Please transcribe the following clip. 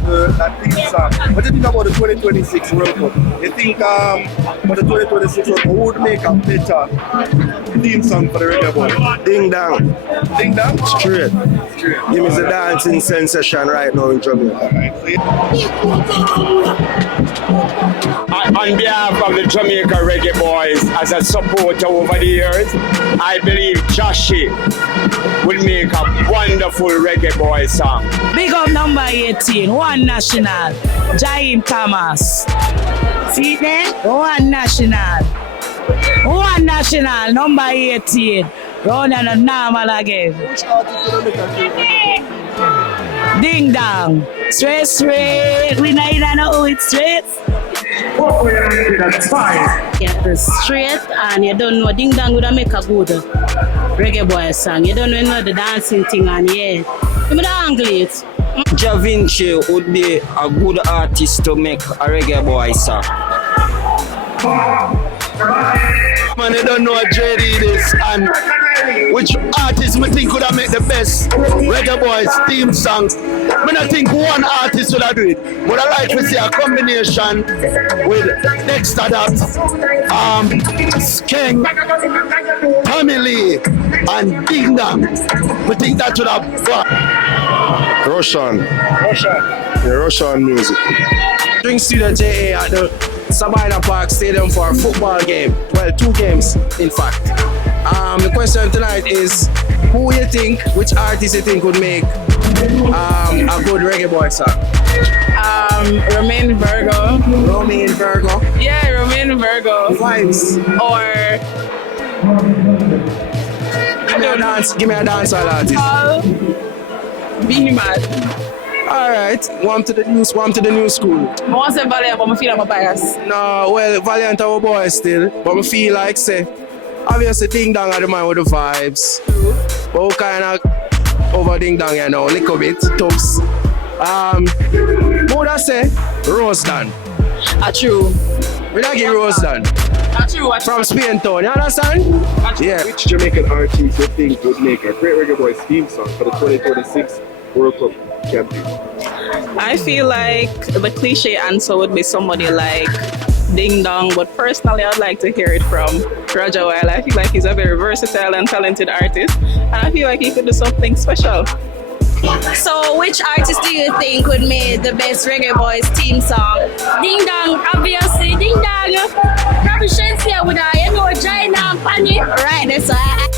that theme song. What do you think about the 2026 World Cup? You think for the 2026 World Cup, who would make a better theme song for the Reggae Boyz? Ding dong. Ding dong? Straight. Give me the dancing sensation right now in Jamaica. On behalf of the Jamaica Reggae Boyz, as a supporter over the years, I believe Joshi will make a wonderful Reggae Boyz song. Big up number 18, One National, Jaim Thomas. See it there? One National. One National, number 18. Round and normal again. Ding dong. Straight, straight. We know it's straight. Get the straight and you don't know ding dong would make a good Reggae Boyz song. You don't know the dancing thing and yeah. You don't angle it. Ja Vinci would be a good artist to make a Reggae Boyz song. Man, you don't know what JD is and which artist me think could have made the best Reggae Boyz theme song. I don't think one artist would have do it, but I like to see a combination with Dexter Daps, King, Tommy Lee, and Ding Dong. I think that would have worked. Russian. The Russian music. During Student JA at the Sabina Park Stadium for a football game. Well, 2 games, in fact. The question tonight is, who you think, which artist you think would make a good Reggae Boyz song? Romain Virgo. Romain Virgo. Yeah, Romain Virgo. Vibes. Or Give me a dancehall artist. Paul Behemoth. Alright, one to the new school. I want to say Valiant, but I feel I'm a bias. No, well, Valiant our boy still, but I feel like say, obviously Ding Dong are the man with the vibes. But we kind of over Ding Dong, you know, a little bit, tops. What would I say? Rose Dan. True. We don't get Rose Dan. True. From Spain Town, you understand? Yeah. Which Jamaican artist you think would make a great Reggae Boyz theme song for the 2026 World Cup campaign? I feel like the cliche answer would be somebody like Ding Dong, but personally I'd like to hear it from Roger Weil. I feel like he's a very versatile and talented artist, and I feel like he could do something special. So which artist do you think would make the best Reggae Boyz theme song? Ding Dong, obviously. Ding Dong. Probably Shensia would I, you know, China and Pani. Right, that's why